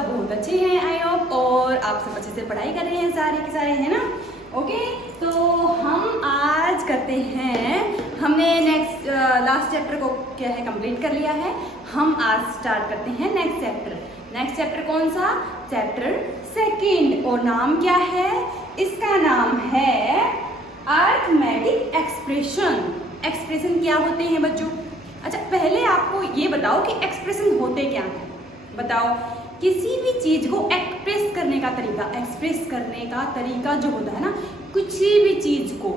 सब बहुत अच्छे हैं आई होप, और आप सब अच्छे से पढ़ाई कर रहे हैं सारे के सारे, है ना। ओके, तो हम आज करते हैं, हमने नेक्स्ट लास्ट चैप्टर को क्या है कंप्लीट कर लिया है। हम आज स्टार्ट करते हैं नेक्स्ट चैप्टर। नेक्स्ट चैप्टर कौन सा? चैप्टर सेकंड, और नाम क्या है इसका? नाम है अरिथमेटिक एक्सप्रेशन। एक्सप्रेशन क्या होते हैं बच्चों? अच्छा, पहले आपको ये बताओ कि एक्सप्रेशन होते क्या हैं। बताओ, किसी भी चीज को एक्सप्रेस करने का तरीका, एक्सप्रेस करने का तरीका जो होता है ना, किसी भी चीज को,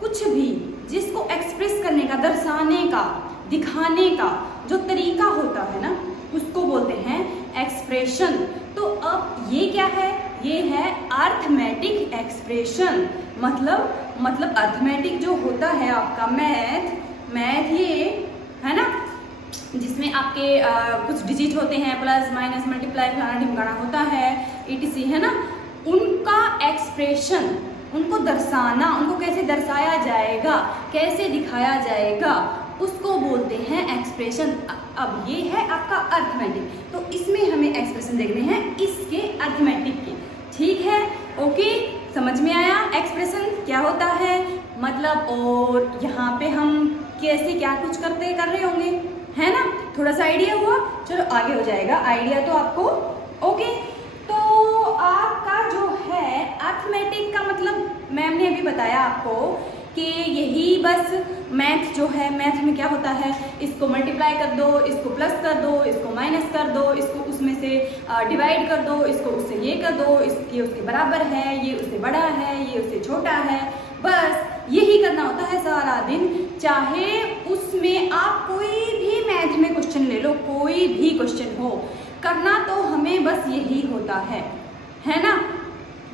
कुछ भी जिसको एक्सप्रेस करने का, दर्शाने का, दिखाने का जो तरीका होता है ना, उसको बोलते हैं एक्सप्रेशन। तो अब ये क्या है? ये है अरिथमेटिक एक्सप्रेशन। मतलब अरिथमेटिक जो होता है आपका मैथ ये है ना, जिसमें आपके कुछ डिजिट होते हैं, प्लस माइनस मल्टीप्लाई फलाना ढिमकाना होता है, etc, है ना। उनका एक्सप्रेशन, उनको दर्शाना, उनको कैसे दर्शाया जाएगा, कैसे दिखाया जाएगा, उसको बोलते हैं एक्सप्रेशन। अब ये है आपका अरिथमेटिक, तो इसमें हमें एक्सप्रेशन देखने हैं इसके अरिथमेटिक के। ठीक है, ओके, समझ में आया एक्सप्रेशन क्या होता है मतलब। और यहाँ पे हम कैसे क्या कुछ कर रहे होंगे, है ना। थोड़ा सा आइडिया हुआ, चलो आगे हो जाएगा आइडिया तो आपको। ओके, तो आपका जो है अरिथमेटिक का मतलब मैम ने अभी बताया आपको कि यही बस मैथ जो है, मैथ में क्या होता है, इसको मल्टीप्लाई कर दो, इसको प्लस कर दो, इसको माइनस कर दो, इसको उसमें से डिवाइड कर दो, इसको उससे ये कर दो, इसके उसके बराबर है, ये उससे बड़ा है, ये उससे छोटा है, बस यही करना होता है सारा दिन। चाहे उसमें आप कोई भी मैथ में क्वेश्चन ले लो, कोई भी क्वेश्चन हो, करना तो हमें बस यही होता है ना।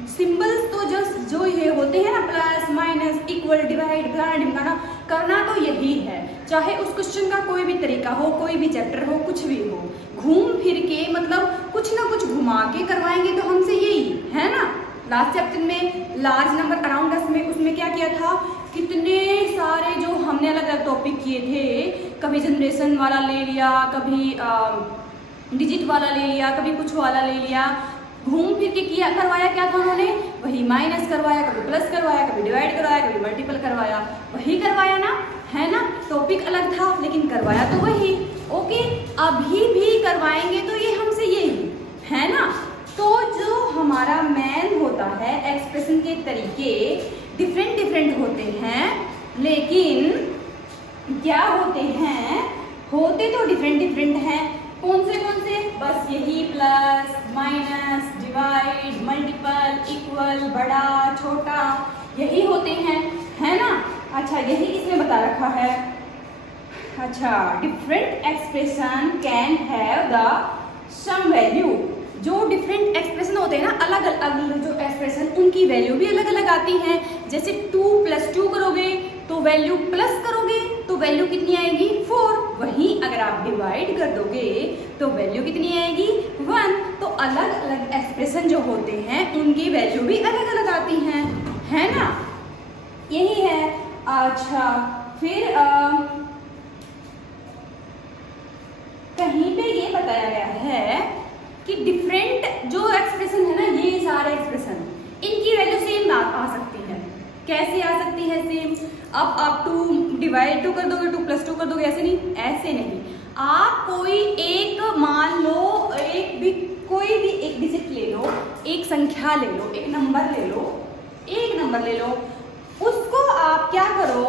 सिंबल्स तो जस्ट जो ये होते हैं ना, प्लस माइनस इक्वल डिवाइड फलाना ढिमकाना, करना तो यही है। चाहे उस क्वेश्चन का कोई भी तरीका हो, कोई भी चैप्टर हो, कुछ भी हो, घूम फिर के मतलब कुछ ना कुछ घुमा के करवाएंगे तो हमसे यही है ना। लास्ट चैप्टर में लार्ज नंबर अराउंड अस में उसमें क्या किया था, कितने सारे जो हमने अलग अलग टॉपिक किए थे, कभी जनरेशन वाला ले लिया, कभी डिजिट वाला ले लिया, कभी कुछ वाला ले लिया, घूम फिर के किया, करवाया क्या था उन्होंने, वही माइनस करवाया, कभी प्लस करवाया, कभी डिवाइड करवाया, कभी मल्टीपल करवाया, वही करवाया ना, है ना। टॉपिक अलग था लेकिन करवाया तो वही। ओके, अभी भी करवाएंगे तो ये हमसे यही है ना। तो जो हमारा मेन होता है, एक्सप्रेशन के तरीके डिफरेंट होते हैं, लेकिन क्या होते हैं, होते तो डिफरेंट हैं। कौन से? बस यही plus minus divide multiple equal बड़ा छोटा, यही होते हैं, है ना। अच्छा, यही इसमें बता रखा है। अच्छा, different expression can have the same value. जो डिफरेंट एक्सप्रेशन होते हैं ना, अलग अलग जो एक्सप्रेशन, उनकी वैल्यू भी अलग अलग आती हैं। जैसे 2 + 2 करोगे तो वैल्यू प्लस करोगे तो वैल्यू कितनी आएगी? 4। वहीं अगर आप डिवाइड कर दोगे तो वैल्यू कितनी आएगी? 1। तो अलग अलग एक्सप्रेशन जो होते हैं उनकी वैल्यू भी अलग अलग आती हैं, है ना, यही है। अच्छा, फिर कहीं पे ये बताया गया है कि डिफरेंट जो एक्सप्रेशन है ना, ये सारे एक्सप्रेशन, इनकी वैल्यू सेम आ सकती है। कैसे आ सकती है सेम? अब आप 2 डिवाइड 2 कर दोगे, 2 + 2 कर दोगे, ऐसे नहीं। आप कोई एक मान लो, कोई भी एक डिजिट ले लो, एक संख्या ले लो, एक नंबर ले लो, उसको आप क्या करो,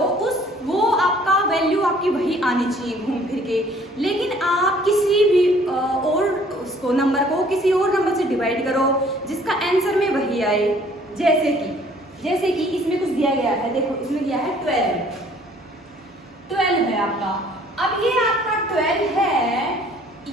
वो आपका वैल्यू आपकी वही आनी चाहिए घूम फिर के। लेकिन आप किसी भी और उसको नंबर को किसी और नंबर से डिवाइड करो जिसका आंसर में वही आए। जैसे कि इसमें कुछ दिया गया है, देखो इसमें दिया है 12 है आपका। अब ये आपका 12 है,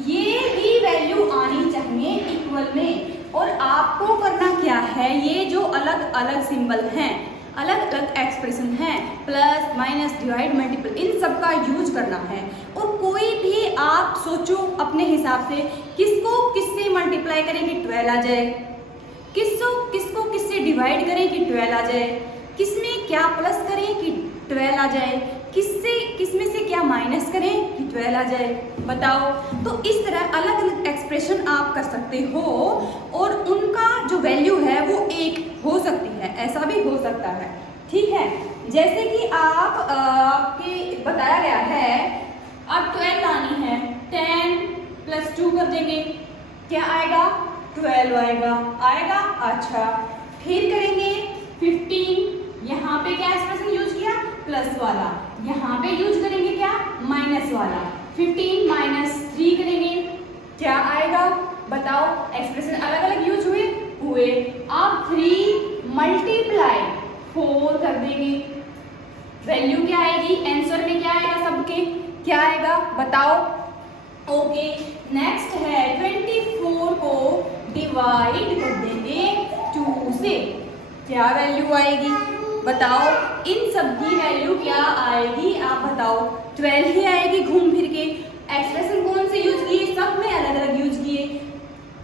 ये भी वैल्यू आनी चाहिए इक्वल में। और आपको करना क्या है, ये जो अलग अलग सिंबल हैं, अलग अलग एक्सप्रेशन हैं, प्लस माइनस डिवाइड मल्टीपल, इन सब का यूज करना है। और कोई भी आप सोचो अपने हिसाब से, किसको किससे मल्टीप्लाई करें कि 12 आ जाए, किसको किससे डिवाइड करें कि 12 आ जाए, किसमें क्या प्लस करें कि 12 आ जाए, किसमें से क्या माइनस करें कि 12 आ जाए, बताओ। तो इस तरह अलग अलग एक्सप्रेशन आप कर सकते हो और उनका जो वैल्यू है वो एक हो सकती है, ऐसा भी हो सकता है, ठीक है। जैसे कि आपके बताया गया है, अब 12 लानी है, 10 + 2 कर देंगे, क्या आएगा? 12 आएगा। अच्छा, फिर करेंगे 15, यहाँ पे क्या एक्सप्रेशन यूज किया? प्लस वाला, यहाँ पे यूज करेंगे क्या? माइनस वाला। 15 - 3 करेंगे, क्या आएगा? बताओ। एक्सप्रेशन अलग अलग यूज हुए। अब 3 × 4 कर देंगे, वैल्यू क्या आएगी? आंसर में क्या आएगा? सबके क्या आएगा? बताओ। ओके, नेक्स्ट है 24 को डिवाइड कर देंगे 2 से, क्या वैल्यू आएगी? बताओ। इन सब की वैल्यू क्या आएगी? आप बताओ। 12 ही आएगी घूम फिर के। एक्सप्रेशन कौन से यूज किए? सब में अलग अलग यूज किए,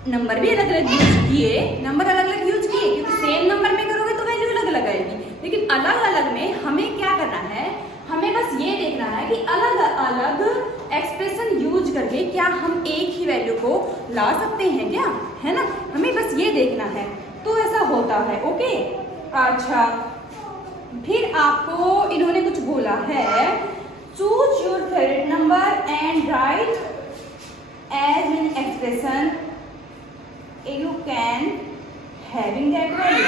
नंबर भी अलग अलग यूज किए, क्योंकि सेम नंबर में करोगे तो वैल्यू अलग अलग आएगी, लेकिन अलग अलग में हमें क्या करना है? हमें बस ये देखना है कि अलग अलग एक्सप्रेशन यूज करके क्या हम एक ही वैल्यू को ला सकते हैं क्या, है ना। हमें बस ये देखना है, तो ऐसा होता है। ओके, अच्छा, फिर आपको इन्होंने कुछ बोला है, choose your favourite number and write as an expression you can having that value.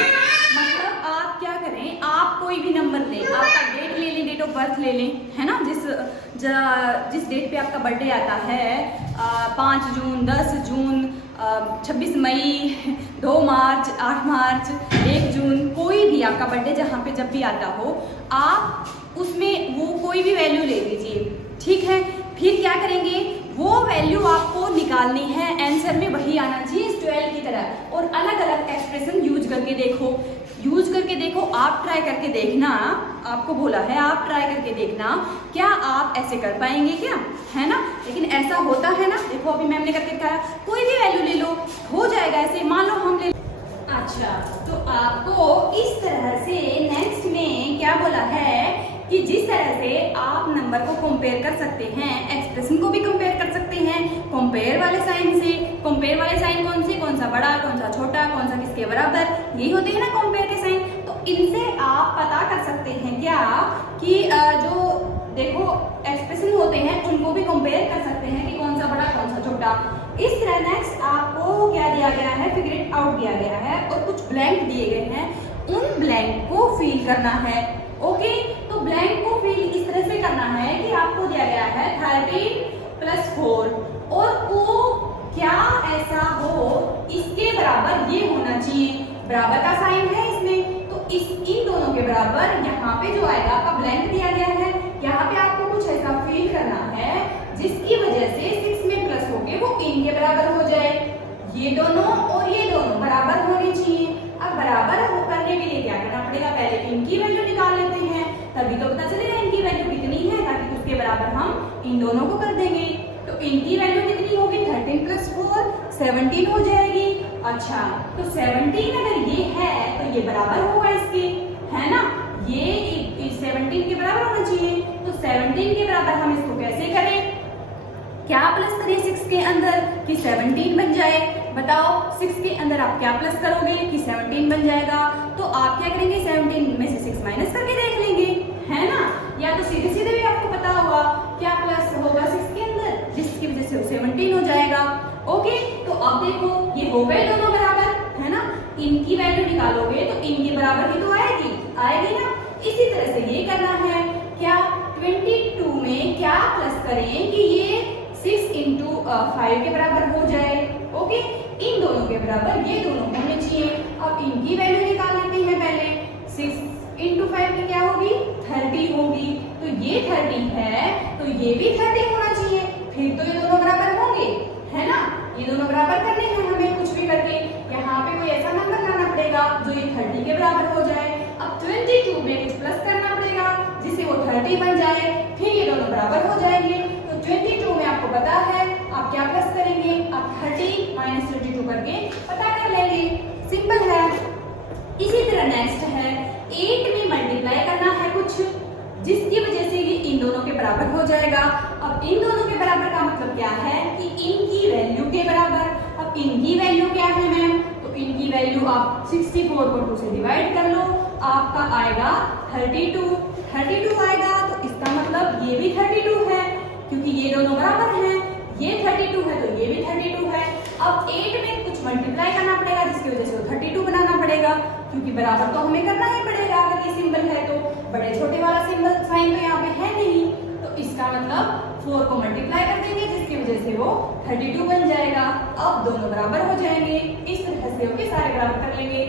मतलब आप क्या करें, आप कोई भी नंबर लें, आपका डेट ले लें, डेट ऑफ बर्थ ले लें, है ना। जिस डेट पे आपका बर्थडे आता है, 5 जून, 10 जून, 26 मई, 2 मार्च, 8 मार्च, 1 जून, कोई भी आपका बर्थडे जहाँ पे जब भी आता हो, आप उसमें वो कोई भी वैल्यू ले लीजिए, ठीक है। फिर क्या करेंगे, वो वैल्यू आपको निकालनी है, आंसर में वही आना चाहिए 12 की तरह, और अलग अलग एक्सप्रेशन यूज करके देखो, आप ट्राई करके देखना, आपको बोला है आप ट्राई करके देखना, क्या आप ऐसे कर पाएंगे क्या, है ना। लेकिन ऐसा होता है ना, देखो अभी मैम ने करके दिखाया, कोई भी वैल्यू ले लो, हो जाएगा ऐसे। मान लो हम ले, अच्छा, तो आपको इस तरह से नेक्स्ट में क्या बोला है कि जिस तरह से आप नंबर को कंपेयर कर सकते हैं, एक्सप्रेशन को भी कंपेयर कर सकते हैं कंपेयर वाले साइन से। कंपेयर वाले साइन कौन से? कौन सा बड़ा, कौन सा छोटा, कौन सा किसके बराबर, यही होते हैं ना कंपेयर के साइन। तो इनसे आप पता कर सकते हैं क्या कि जो देखो एक्सप्रेशन होते हैं उनको भी कंपेयर कर सकते हैं कि कौन सा बड़ा, कौन सा छोटा। इस तरह नेक्स्ट आपको क्या दिया गया है? फिगर इट आउट दिया गया है और कुछ ब्लैंक दिए गए हैं, उन ब्लैंक को फिल करना है। ओके, तो ब्लैंक को फिल इस तरह से करना है कि आपको दिया गया है 13 + 4 और वो क्या ऐसा हो इसके बराबर ये होना चाहिए, बराबर का साइन है इसमें, तो इन दोनों के बराबर यहाँ पे जो आएगा आपका ब्लैंक दिया गया है, यहाँ पे आपको कुछ ऐसा फील करना है जिसकी वजह से 6 में प्लस होके वो इनके बराबर हो जाए, ये दोनों और ये दोनों बराबर होने चाहिए। अब बराबर करने के लिए क्या करना पड़ेगा? पहले इनकी वैल्यू निकाल लेते हैं, तभी तो पता चलेगा इनकी वैल्यू कितनी है, ताकि उसके बराबर हम इन दोनों को कर देंगे। तो इनकी वैल्यू कितनी होगी? 13 + 4 17 हो जाएगी। अच्छा, तो 17 अगर ये है तो ये बराबर होगा इसके, है ना, ये 17 के बराबर होना चाहिए। तो 17 के बराबर हम इसको कैसे करें? क्या प्लस करें 6 के अंदर कि 17 बन जाए? बताओ, 6 के अंदर आप क्या प्लस करोगे कि 17 बन जाएगा? तो आप क्या करेंगे? 17 में से 6 माइनस करके देख लेंगे, है ना। या तो सीधे सीधे भी आपको पता होगा क्या प्लस होगा 6 के अंदर, जिसकी वजह से 17 हो जाएगा। ओके, तो अब देखो ये हो गए दोनों बराबर, है ना। इनकी वैल्यू निकालोगे तो इनके बराबर ही तो आएगी ना। इसी तरह से ये करना है, क्या 22 में क्या प्लस करें कि ये 6 × 5 के बराबर हो जाए। ओके, इन दोनों के बराबर ये दोनों होने चाहिए। अब इनकी वैल्यू निकाल लेते हैं पहले। 6 × 5 की क्या होगी? 30 होगी। तो ये 30 है तो ये भी 30 होना चाहिए, फिर तो ये दोनों बराबर होंगे, है ना। ये दोनों बराबर करने हैं हमें कुछ भी करके, यहाँ पे कोई ऐसा नंबर लाना पड़ेगा जो ये 30 के बराबर हो जाए। अब 22 में कुछ प्लस करना पड़ेगा जिससे वो 30 बन जाए, फिर ये दोनों बराबर हो जाएंगे। तो 22 में आपको पता है आप क्या प्लस करेंगे? आप 30 - 22 करके पता कर लेंगे, सिंपल है। इसी तरह नेक्स्ट है 8 में मल्टीप्लाई करना है कुछ, जिसकी वजह से ये बराबर हो जाएगा। अब इन दोनों के बराबर का मतलब क्या है कि इनकी वैल्यू के बराबर। अब इनकी वैल्यू क्या है मैम, तो इनकी वैल्यू आप 64 को 2 से डिवाइड कर लो, आपका आएगा 32 आएगा। तो इसका मतलब ये भी 32 है क्योंकि ये दोनों बराबर हैं, ये 32 है तो ये भी 32 है। अब 8 में कुछ मल्टीप्लाई करना पड़ेगा जिसकी वजह से वो 32 बनाना पड़ेगा, क्योंकि बराबर तो हमें करना ही पड़ेगा अगर ये सिंबल है तो। बड़े छोटे वाला सिंबल साइन तो यहाँ पे है नहीं, तो इसका मतलब 4 को मल्टीप्लाई कर देंगे जिसकी वजह से वो 32 बन जाएगा। अब दोनों बराबर हो जाएंगे, इस तरह से होके सारे बराबर कर लेंगे।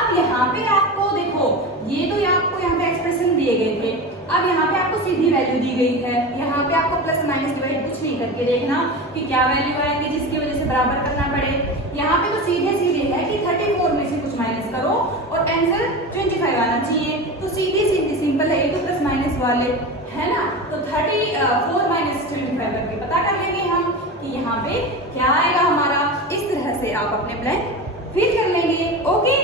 अब यहाँ पे आपको देखो, ये तो आपको यहाँ पे एक्सप्रेशन दिए गए थे, अब यहाँ पे आपको सीधी वैल्यू दी गई है। यहाँ पे आपको प्लस माइनस डिवाइड कुछ नहीं करके देखना कि क्या वैल्यू आएगी जिसकी वजह से बराबर करना पड़े। यहाँ पे तो सीधे है कि 34 में से कुछ माइनस करो और आंसर 25 आना चाहिए। तो सीधी सिंपल है, ये तो प्लस माइनस वाले है ना। तो 34 माइनस 25 करके पता कर लेंगे हम कि यहाँ पे क्या आएगा हमारा। इस तरह से आप अपने ब्लैंक फिल कर लेंगे। ओके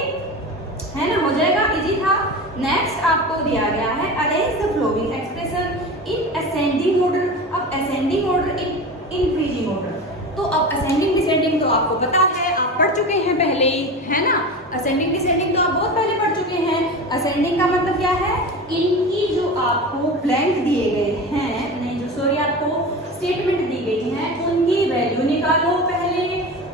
है ना, हो जाएगा, इजी था। नेक्स्ट आपको दिया गया है arrange the flowing expression in ascending order. अब ascending order in increasing order, तो अब असेंडिंग डिसेंडिंग तो आपको पता है, आप पढ़ चुके हैं पहले ही, है ना। असेंडिंग डिसेंडिंग तो आप बहुत पहले पढ़ चुके हैं। असेंडिंग का मतलब क्या है, इनकी जो आपको ब्लैंक दिए गए हैं, नहीं जो सॉरी आपको स्टेटमेंट दी गई है, उनकी वैल्यू निकालो पहले,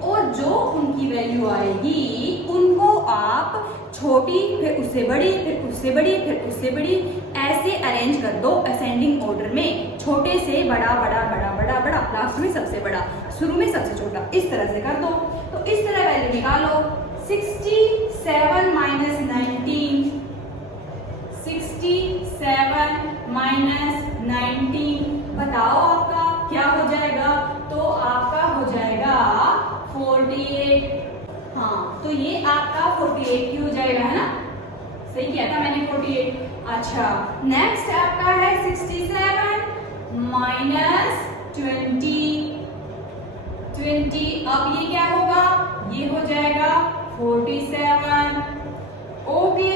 और जो उनकी वैल्यू आएगी उनको आप छोटी, फिर उससे बड़ी, फिर उससे बड़ी, फिर उससे बड़ी, ऐसे अरेंज कर दो असेंडिंग ऑर्डर में। छोटे से बड़ा, बड़ा बड़ा बड़ा बड़ा, लास्ट में सबसे बड़ा, शुरू में सबसे छोटा, इस तरह से कर दो। तो इस तरह वैल्यू निकालो। 67 माइनस 19, 67 माइनस 19 बताओ आपका क्या हो जाएगा। तो आपका हो जाएगा 48। हाँ, तो ये आपका 48 ही हो जाएगा, है ना। सही किया था मैंने, 48। अच्छा, नेक्स्ट आपका है 67 माइनस 20। अब ये क्या होगा, ये हो जाएगा 47। ओके,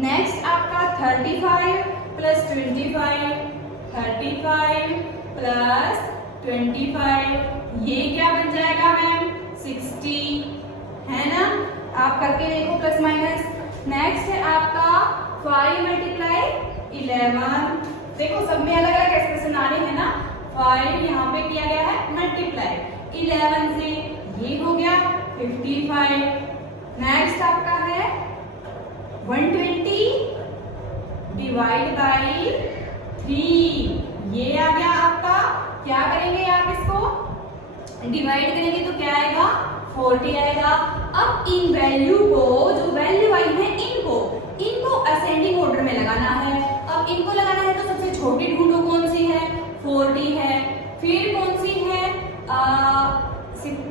नेक्स्ट आपका 35 प्लस 25, 35 प्लस 25, ये क्या बन जाएगा मैम, 60, है ना। आप करके देखो प्लस माइनस। नेक्स्ट है आपका 5 मल्टीप्लाई 11। देखो सब में अलग अलग एक्सप्रेशन आ रहे हैं ना। 5 यहाँ पे किया गया है मल्टीप्लाई 11 से, ये हो गया 55। नेक्स्ट आपका है 120 डिवाइड बाई 3, ये आ गया आपका। क्या करेंगे आप इसको डिवाइड करेंगे तो क्या आएगा, 40 आएगा। अब इन वैल्यू को, जो वैल्यू आई है इनको असेंडिंग ऑर्डर में लगाना है। अब इनको लगाना है तो सबसे छोटी ढूंढो कौन सी है, 40 है, फिर कौन सी है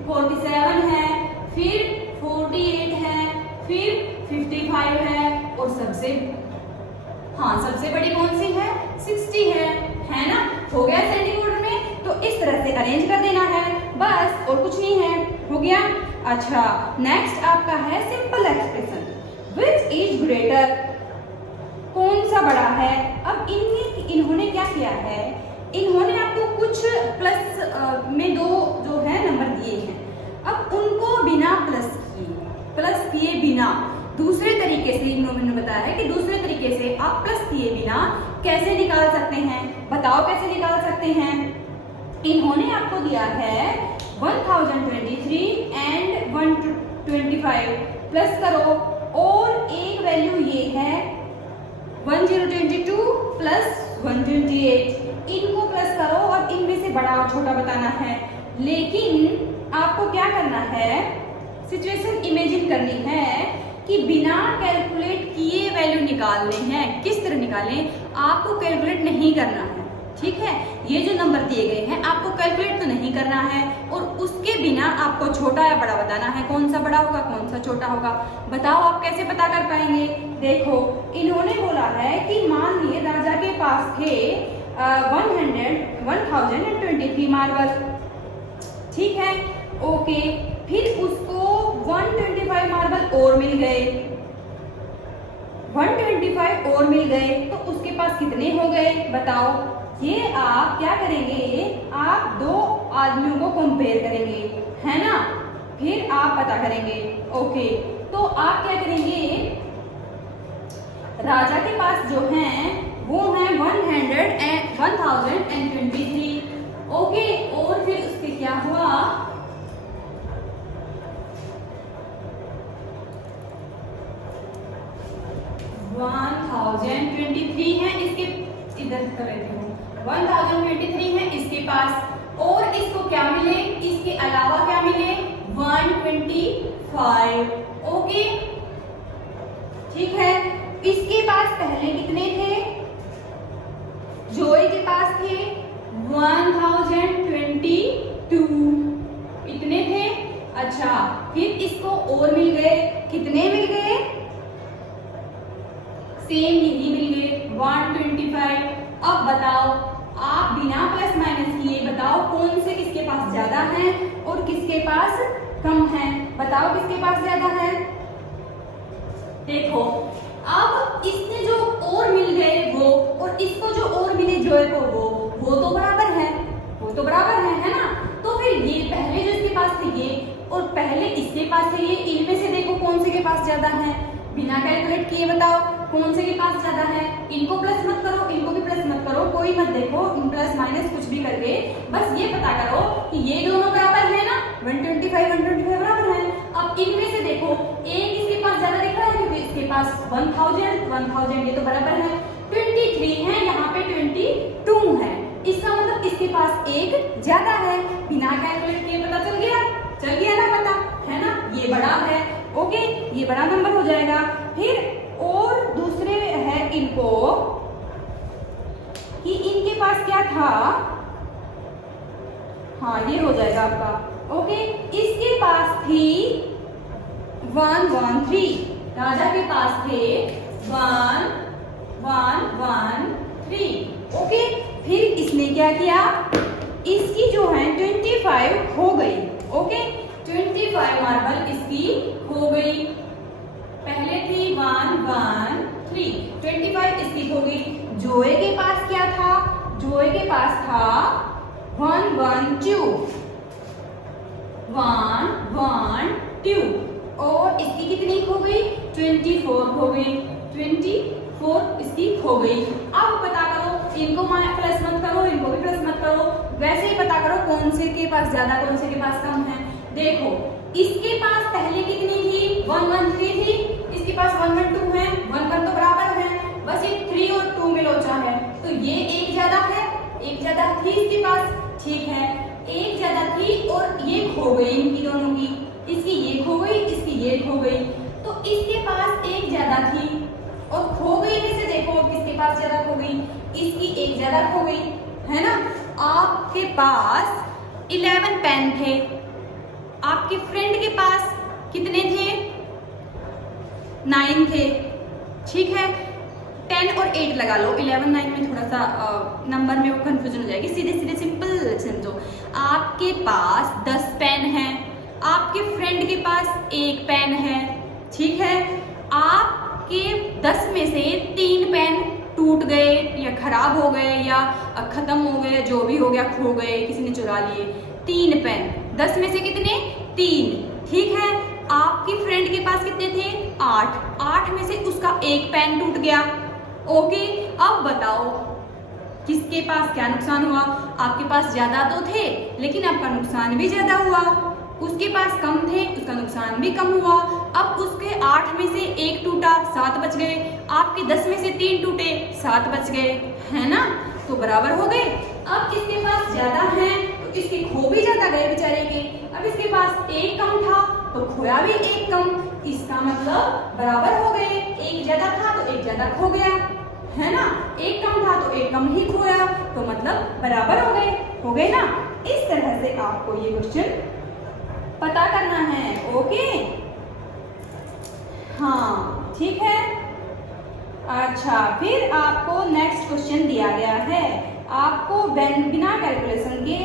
47 है, फिर 48 है, फिर 55 है, और सबसे बड़ी कौन सी है, 60 है ना। हो गया असेंडिंग ऑर्डर में, तो इस तरह से अरेंज कर देना है बस, और कुछ नहीं है, हो गया। अच्छा, नेक्स्ट आपका है simple expression, which is greater, कौन सा बड़ा है। अब इन्होंने क्या किया है, इन्होंने आपको कुछ प्लस में दो जो है नंबर दिए हैं, अब उनको बिना प्लस किए बिना दूसरे तरीके से इन्होंने बताया है कि दूसरे तरीके से आप प्लस किए बिना कैसे निकाल सकते हैं। बताओ कैसे निकाल सकते हैं। इन्होंने आपको दिया है 1023 एंड 125, प्लस करो, और एक वैल्यू ये है 1022 प्लस 128, इनको प्लस करो और इनमें से बड़ा और छोटा बताना है। लेकिन आपको क्या करना है, सिचुएशन इमेजिन करनी है कि बिना कैलकुलेट किए वैल्यू निकालने हैं। किस तरह निकालें, आपको कैलकुलेट नहीं करना है, ठीक है। ये जो नंबर दिए गए हैं आपको कैलकुलेट तो नहीं करना है, और उसके बिना आपको छोटा या बड़ा बताना है, कौन सा बड़ा होगा कौन सा छोटा होगा। बताओ आप कैसे पता कर पाएंगे। देखो, इन्होंने बोला है कि मान लिए राजा के पास थे 1023 मार्बल, ठीक है, ओके। फिर उसको 125 मार्बल और मिल गए, 125 और मिल गए, तो उसके पास कितने हो गए बताओ, ये आप क्या करेंगे, आप दो आदमियों को कंपेयर करेंगे, है ना, फिर आप पता करेंगे। ओके, तो आप क्या करेंगे, राजा के पास जो हैं वो हैं 1023। ओके, और फिर उसके क्या हुआ, 1023 है इसके, इधर कर देती हूँ, 1023 है इसके पास, और इसको क्या मिले, इसके अलावा क्या मिले, 125। ओके, ठीक है। इसके पास पहले कितने थे, जोई के पास थे 1022, इतने थे। अच्छा, फिर इसको और मिल गए, कितने मिल गए, सेम यही मिल गए 125। अब बताओ, आप बिना प्लस माइनस किए बताओ कौन से किसके पास ज्यादा है और किसके पास कम है, बताओ किसके पास ज्यादा है। देखो, अब इसने जो और मिल गए वो, और इसको जो और मिले जोए को वो तो बराबर है, वो तो बराबर है ना। तो फिर ये पहले जो इसके पास थे ये, और पहले इसके पास थे ये, इनमें से देखो कौन से के पास ज्यादा है, बिना कैलकुलेट किए बताओ कौन से के पास ज्यादा है। इनको प्लस मत करो, इनको भी प्लस मत करो, कोई मत देखो प्लस माइनस कुछ भी करके, बस ये पता करो कि ये दोनों बराबर है ना, 125 बराबर है। अब इनमें से देखो एक इसके पास ज्यादा दिख रहा है क्योंकि इसके पास 1000 ये तो बराबर है, 23 है, यहाँ पे 22 है, इसका मतलब इसके पास एक ज्यादा है। बिना कैलकुलेट किए पता चल गया ना पता, है ना, ये बड़ा है। ओके, ये बड़ा नंबर हो जाएगा। फिर और दूसरे है इनको कि इनके पास क्या था, हाँ ये हो जाएगा आपका। ओके, इसके पास थी 113, राजा के पास थे 113। ओके, फिर इसने क्या किया, इसकी जो है 25 हो गई। ओके, 25 मार्बल इसकी हो गई, पहले थी 113, 25 इसकी हो गई। जोए के पास क्या था, जोए के पास था 112, और इसकी कितनी हो गई, 24 हो गई, 24 इसकी हो गई। अब पता करो, इनको प्लस मत करो, इनको भी प्लस मत करो, वैसे ही पता करो कौन से के पास ज्यादा कौन से के पास कम है। देखो, इसके पास पहले कितनी थी, 113 थी, इसके पास 112 है, 1 तो बराबर है, बस ये 3 और 2 में लोचा है, तो ये एक ज्यादा है, एक ज्यादा थी इसके पास, ठीक है, एक ज्यादा थी और ये खो गई इनकी दोनों की, इसकी ये खो गई, इसकी ये खो गई, तो इसके पास एक ज्यादा थी और खो गई में से देखो किसके पास ज्यादा खो गई, इसकी एक ज्यादा खो गई, है ना। आपके पास 11 पेन थे, आपके फ्रेंड के पास कितने थे, 9 थे, ठीक है, 10 और 8 लगा लो, 11 9 में थोड़ा सा नंबर में वो कंफ्यूजन हो जाएगी, सीधे सीधे सिंपल समझो। आपके पास 10 पेन है, आपके फ्रेंड के पास 1 पेन है, ठीक है, आपके 10 में से 3 पेन टूट गए या खराब हो गए या खत्म हो गए, जो भी हो गया, खो गए, किसी ने चुरा लिए, 3 पेन, 10 में से कितने, 3, ठीक है। आपकी फ्रेंड के पास कितने थे, 8 में से उसका 1 पेन टूट गया। ओके, अब बताओ किसके पास क्या नुकसान हुआ, आपके पास ज्यादा तो थे लेकिन आपका नुकसान भी ज्यादा हुआ, उसके पास कम थे उसका नुकसान भी कम हुआ। अब उसके 8 में से 1 टूटा, 7 बच गए, आपके 10 में से 3 टूटे, 7 बच गए, है ना, तो बराबर हो गए। अब किसके पास ज्यादा है तो इसके खो भी ज्यादा गए बेचारे के, अब इसके पास 1 कम था तो खोया भी 1 कम, इसका मतलब बराबर हो गए, 1 ज्यादा था तो 1 ज्यादा खो गया, है ना, 1 कम था तो 1 कम ही खोया, तो मतलब बराबर हो गए ना। इस तरह से आपको ये क्वेश्चन पता करना है। ओके, हाँ ठीक है। अच्छा, फिर आपको नेक्स्ट क्वेश्चन दिया गया है, आपको बिना कैलकुलेशन के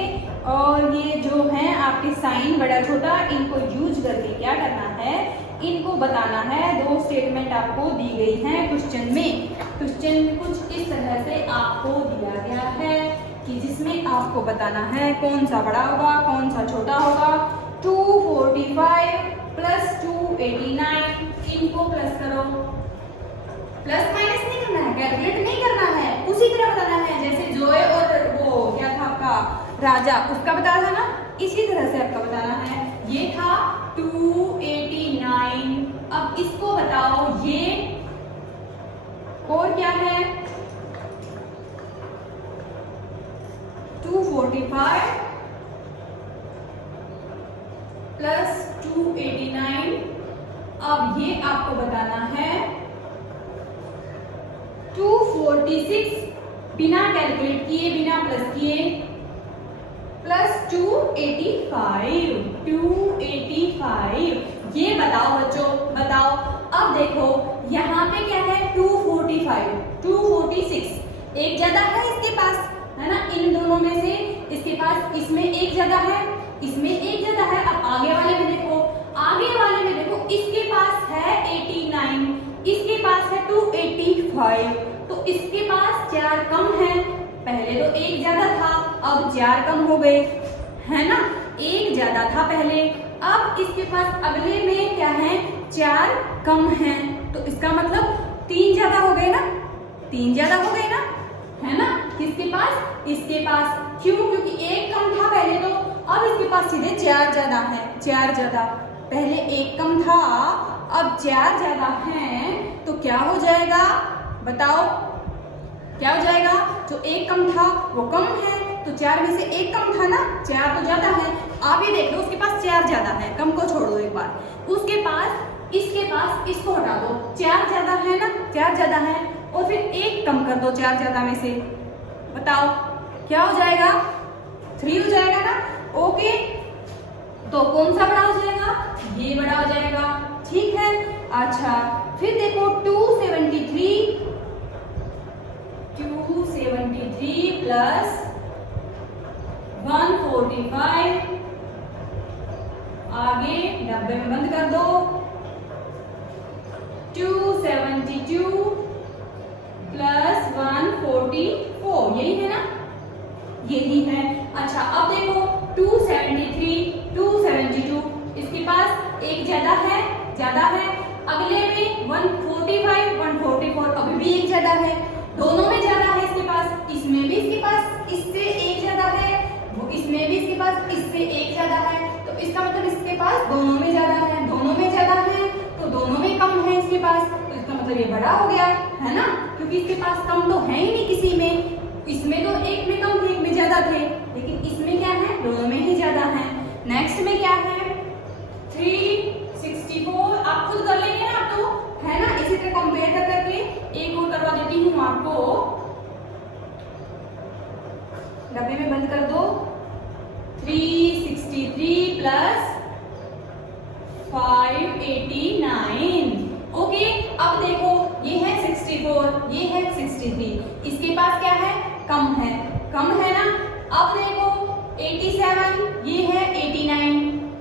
और ये जो है आपके साइन बड़ा छोटा, इनको यूज करके क्या करना है, इनको बताना है। दो स्टेटमेंट आपको दी गई हैं क्वेश्चन में। क्वेश्चन कुछ इस तरह से आपको दिया गया है कि जिसमें आपको बताना है कौन सा बड़ा होगा कौन सा छोटा होगा। 245 प्लस 289, इनको प्लस करो। प्लस माइनस नहीं करना है, कैलकुलेट नहीं करना है, उसी तरह बताना है जैसे जोए और वो क्या था आपका राजा, उसका बताया था ना, इसी तरह से आपका बताना है। ये था 289। अब इसको बताओ ये और क्या है 245 प्लस 289। अब ये आपको बताना है 246 बिना कैलकुलेट किए बिना प्लस किए प्लस 285। 285 ये बताओ बच्चों, बताओ। अब देखो यहाँ पे क्या है 245 246, एक ज्यादा है इसके पास, है ना, इन दोनों में से इसके पास, इसमें एक ज्यादा है इसमें एक ज्यादा है। अब आगे वाले में देखो, आगे वाले में देखो इसके पास है 89, इसके पास है 285, तो इसके पास 4 कम है। पहले तो एक ज्यादा था, अब 4 कम हो गए, है ना, एक ज्यादा था पहले, अब इसके पास अगले में क्या है 4 कम है, तो इसका मतलब 3 ज्यादा हो गए ना, 3 ज्यादा हो गए ना, है ना, किसके पास, इसके पास। क्यों? क्योंकि एक कम था पहले तो, अब इसके पास सीधे 4 ज्यादा है, 4 ज्यादा, पहले एक कम था अब 4 ज्यादा है, तो क्या हो जाएगा बताओ, क्या हो जाएगा, जो एक कम था वो कम है, तो 4 में से एक कम था ना, 4 तो ज्यादा है। आप ये देख लो उसके पास 4 ज्यादा है, कम को छोड़ दो एक बार, उसके पास इसके पास इसको हटा दो, 4 ज्यादा है ना, 4 ज्यादा है, और फिर एक कम कर दो 4 ज्यादा में से, बताओ क्या हो जाएगा, 3 हो जाएगा ना। ओके, तो कौन सा बड़ा हो जाएगा, ये बड़ा हो जाएगा, ठीक है। अच्छा फिर देखो 273 प्लस 145, आगे 90 में बंद कर दो, 272 प्लस 144, यही है ना, यही है। अच्छा अब देखो 273 272, इसके पास एक ज्यादा है, अगले में 145 144, अभी भी एक ज्यादा है, दोनों में ज्यादा है इसके पास, इसमें भी इसके पास इससे एक ज्यादा है, वो इसमें भी इसके पास इससे एक ज्यादा है, तो इसका मतलब इसके पास दोनों में ज्यादा है, दोनों में ज्यादा है, तो दोनों में कम है इसके पास, तो इसका मतलब ये बड़ा हो गया, है ना, क्योंकि इसके पास कम तो है ही नहीं किसी में, इसमें तो एक में कम थे एक में ज्यादा थे, लेकिन इसमें क्या है दोनों में ही ज्यादा है। नेक्स्ट में क्या है 364, आप खुद कर लेंगे ना आप तो, है ना, इसी तरह कंपेयर कर करके एक और करवा देती हूँ आपको, डब्बे में बंद कर दो, 363 प्लस 589। ओके, अब देखो ये है 64, ये है 63, इसके पास क्या है कम है ना। अब देखो 87, ये है 89,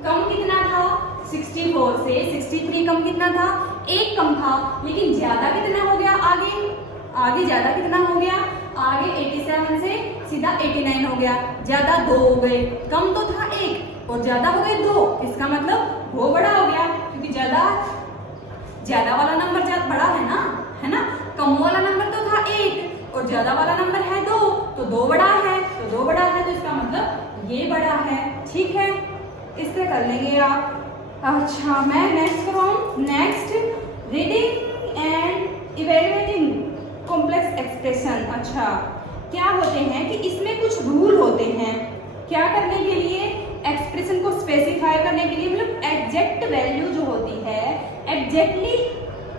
कम कितना था 64 से 63, कम कितना था, एक कम था, लेकिन ज्यादा कितना हो गया, आगे ज्यादा कितना हो गया, आगे 87 से सीधा 89 हो गया, ज्यादा 2 हो गए, कम तो था 1 और ज्यादा हो गए 2, इसका मतलब वो बड़ा हो गया, क्योंकि ज्यादा वाला नंबर ज्यादा बड़ा है ना, कम वाला नंबर तो था 1 और ज्यादा वाला नंबर है 2, तो 2 बड़ा है, तो इसका मतलब ये बड़ा है, ठीक है, इस तरह कर लेंगे आप। अच्छा मैं नेक्स्ट कराऊं, next reading and evaluating complex expression. अच्छा क्या होते हैं कि इसमें कुछ रूल होते हैं, क्या करने के लिए, एक्सप्रेशन को स्पेसिफाई करने के लिए, मतलब एग्जैक्ट वैल्यू जो होती है, एग्जैक्टली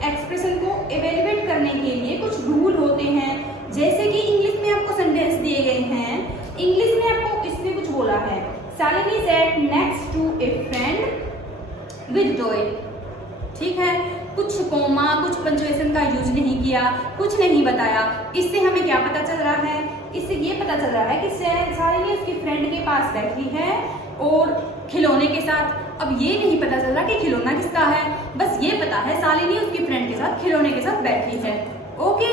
एक्सप्रेशन को इवेल्युएट करने के लिए कुछ रूल होते हैं। जैसे कि इंग्लिश में आपको सेंटेंस दिए गए हैं, इंग्लिश में आपको इसने कुछ बोला है, Shalini sat next to a friend with joy, ठीक है, कुछ कोमा कुछ पंचुएशन का यूज नहीं किया, कुछ नहीं बताया, इससे हमें क्या पता चल रहा है, इससे ये पता चल रहा है कि शालिनी उसकी फ्रेंड के पास बैठी है और खिलौने के साथ, अब ये नहीं पता चल रहा कि खिलौना किसका है, बस ये पता है शालिनी उसकी फ्रेंड के साथ खिलौने के साथ बैठी है। ओके,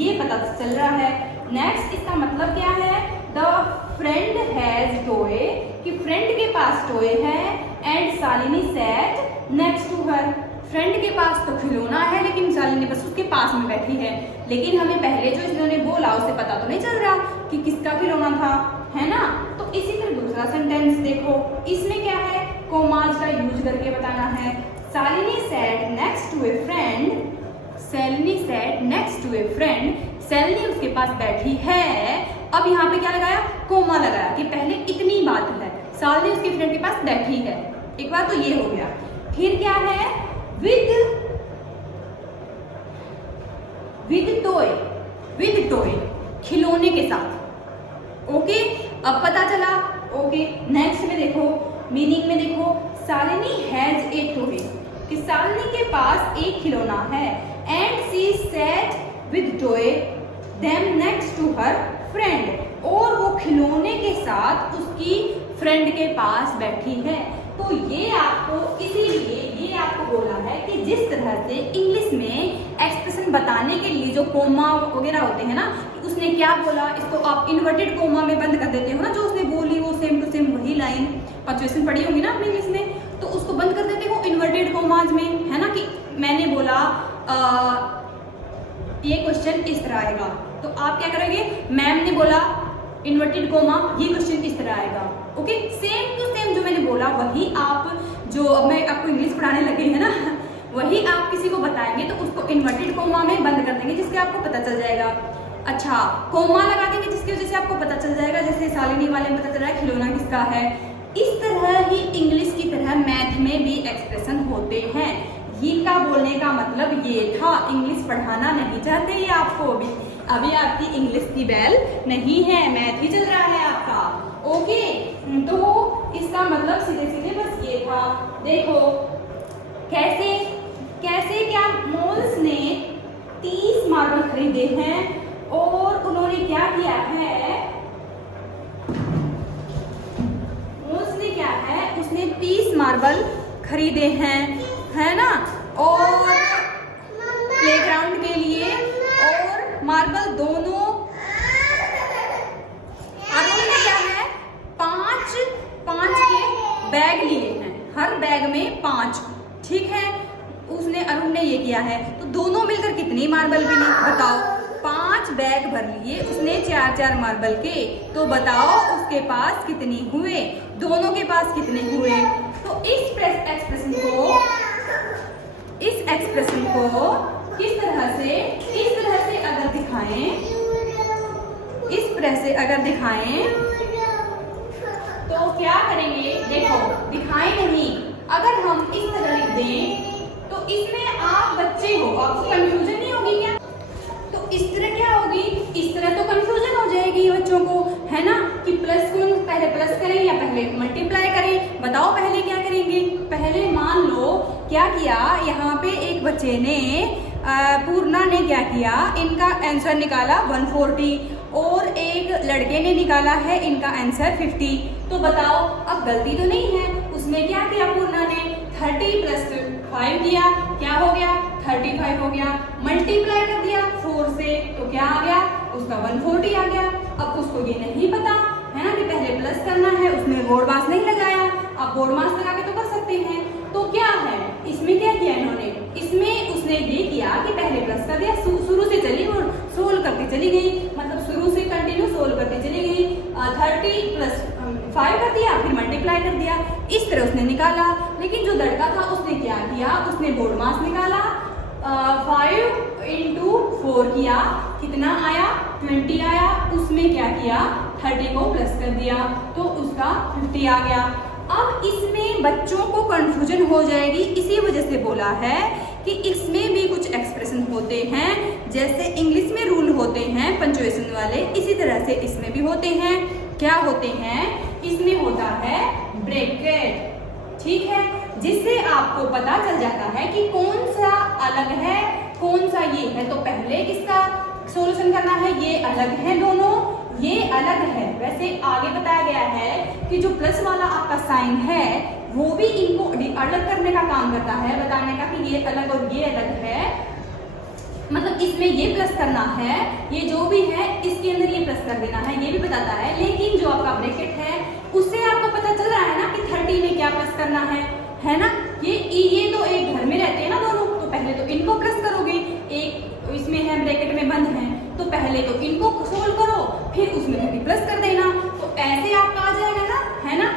ये पता चल रहा है। नेक्स्ट इसका मतलब क्या है, द फ्रेंड हैज टॉय, कि फ्रेंड के पास टॉय है, and Shalini sat next to her, friend के पास तो खिलौना है लेकिन शालिनी बस उसके पास में बैठी है। लेकिन हमें पहले जो इन्होंने बोला उससे पता तो नहीं चल रहा कि किसका खिलौना था, है ना। तो इसी तरह दूसरा सेंटेंस देखो, इसमें क्या है, कोमाज का यूज करके बताना है। Shalini sat next to a friend, Shalini sat next to a friend, Shalini उसके पास बैठी है। अब यहाँ पे क्या लगाया, कोमा लगाया कि पहले इतनी बात है, शालिनी उसकी फ्रेंड के पास बैठी है। एक बार तो ये हो गया। फिर क्या है, विद टॉय, विद टॉय, खिलौने के साथ। ओके, अब पता चला। ओके, नेक्स्ट में देखो, मीनिंग में देखो, शालिनी हैज ए टॉय, कि शालिनी के पास एक खिलौना है, and she sat with toy them next to her friend, और वो खिलौने के साथ उसकी फ्रेंड के पास बैठी है। तो ये आपको इसीलिए ये आपको बोला है कि जिस तरह से इंग्लिश में एक्सप्रेशन बताने के लिए जो कोमा वगैरह होते हैं ना, उसने क्या बोला, इसको आप इन्वर्टेड कोमा में बंद कर देते हो ना, जो उसने बोली वो सेम टू सेम वही लाइन, पंक्चुएशन पढ़ी होगी ना आपने इंग्लिश में, तो उसको बंद कर देते हो इन्वर्टेड कोमाज में, है ना। कि मैंने बोला ये क्वेश्चन इस तरह आएगा, तो आप क्या करोगे, मैम ने बोला इन्वर्टेड कोमा, ये क्वेश्चन इस तरह आएगा। ओके, सेम टू सेम जो मैंने बोला वही आप, जो अब मैं आपको इंग्लिश पढ़ाने लगे है ना, वही आप किसी को बताएंगे तो उसको इन्वर्टेड कोमा में बंद कर देंगे, जिससे आपको पता चल जाएगा। अच्छा, कोमा लगा देंगे जिसकी वजह से आपको पता चल जाएगा, जैसे शालिनी वाले में पता चल रहा है खिलौना किसका है। इस तरह ही इंग्लिश की तरह मैथ में भी एक्सप्रेशन होते हैं। ये का बोलने का मतलब ये था, इंग्लिश पढ़ाना नहीं चाहते ये आपको अभी आपकी इंग्लिश की बेल नहीं है, मैथ ही चल रहा है आपका। ओके, तो इसका मतलब सीधे सीधे बस ये था। देखो कैसे कैसे क्या मोल्स ने 30 मार्बल खरीदे हैं, और उन्होंने क्या किया है, मोल्स ने क्या है, उसने 30 मार्बल खरीदे हैं, है ना, और प्लेग्राउंड के लिए, और मार्बल दोनों, अरुण ने क्या है, 5 के बैग लिए हैं, हर बैग में 5, ठीक है, उसने अरुण ने ये किया है। तो दोनों मिलकर कितनी मार्बल मिली बताओ, 5 बैग भर लिए उसने 4-4 मार्बल के, तो बताओ उसके पास कितनी हुए, दोनों के पास कितने हुए। तो इस एक्सप्रेशन को किस तरह से, इस तरह से अगर दिखाएं, इस तरह से अगर दिखाएं तो क्या करेंगे, देखो दिखाएं नहीं, अगर हम इस तरह लिख दें तो इसमें आप बच्चे हो, आपको कंफ्यूजन नहीं होगी क्या, तो इस तरह क्या होगी, इस तरह तो कंफ्यूजन हो जाएगी बच्चों को, है ना, कि प्लस को पहले प्लस करें या पहले मल्टीप्लाई करें, बताओ पहले क्या करेंगे। पहले मान लो क्या किया, यहाँ पे एक बच्चे ने पूर्णा ने क्या किया, इनका आंसर निकाला 140, और एक लड़के ने निकाला है इनका आंसर 50। तो बताओ अब गलती तो नहीं है, उसमें क्या किया पूर्णा ने, 30 + 5 किया, क्या हो गया 35 हो गया, मल्टीप्लाई कर दिया 4 से, तो क्या आ गया उसका 140 आ गया। अब उसको ये नहीं पता है ना कि पहले प्लस करना है, उसने बोर्ड मास नहीं लगाया, अब बोर्ड मास लगा के तो कर सकते हैं। तो क्या है इसमें, क्या किया इन्होंने, इसमें उसने ये किया कि पहले प्लस कर दिया, शुरू से चली और सोल्व करती चली गई, मतलब शुरू से कंटिन्यू सोल्व करती चली गई, 30 + 5 कर दिया, फिर मल्टीप्लाई कर दिया, इस तरह उसने निकाला। लेकिन जो लड़का था उसने क्या किया, उसने बोर्ड मास निकाला, 5 × 4 किया, कितना आया 20 आया, उसमें क्या किया 30 को प्लस कर दिया, तो उसका 50 आ गया। अब इसमें बच्चों को कंफ्यूजन हो जाएगी, इसी वजह से बोला है कि इसमें भी कुछ एक्सप्रेशन होते हैं, जैसे इंग्लिश में रूल होते हैं पंक्चुएशन वाले, इसी तरह से इसमें भी होते हैं। क्या होते हैं, इसमें होता है ब्रैकेट, ठीक है, जिससे आपको पता चल जाता है कि कौन सा अलग है कौन सा ये है। तो पहले किसका सोल्यूशन करना है, ये अलग है दोनों, ये अलग है। वैसे आगे बताया गया है कि जो प्लस वाला आपका साइन है वो भी इनको अलग करने का काम करता है, बताने का कि ये अलग और ये अलग है, मतलब इसमें ये प्लस करना है, ये जो भी है इसके अंदर ये प्लस कर देना है, ये भी बताता है। लेकिन जो आपका ब्रैकेट है उससे आपको पता चल रहा है ना कि 30 में क्या प्लस करना है ना। ये तो एक घर में रहते हैं ना दोनों, तो पहले तो इनको प्लस करोगे, एक इसमें है ब्रैकेट में बंद है तो पहले तो इनको सोल्व करो, फिर उसमें 30 प्लस कर देना, तो ऐसे आपका आ जाएगा ना, है ना।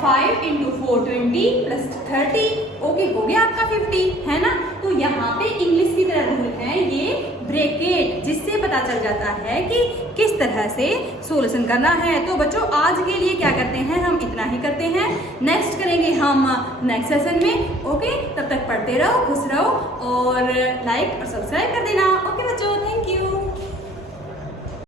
5 × 4 20 + 30, ओके हो गया आपका 50, है ना। तो यहाँ पे इंग्लिश की तरह रूल है ये ब्रैकेट, जिससे पता चल जाता है कि किस तरह से सॉल्यूशन करना है। तो बच्चों आज के लिए क्या करते हैं, हम इतना ही करते हैं, नेक्स्ट करेंगे हम नेक्स्ट सेशन में। ओके, तब तक पढ़ते रहो, खुश रहो और लाइक और सब्सक्राइब कर देना। ओके बच्चों।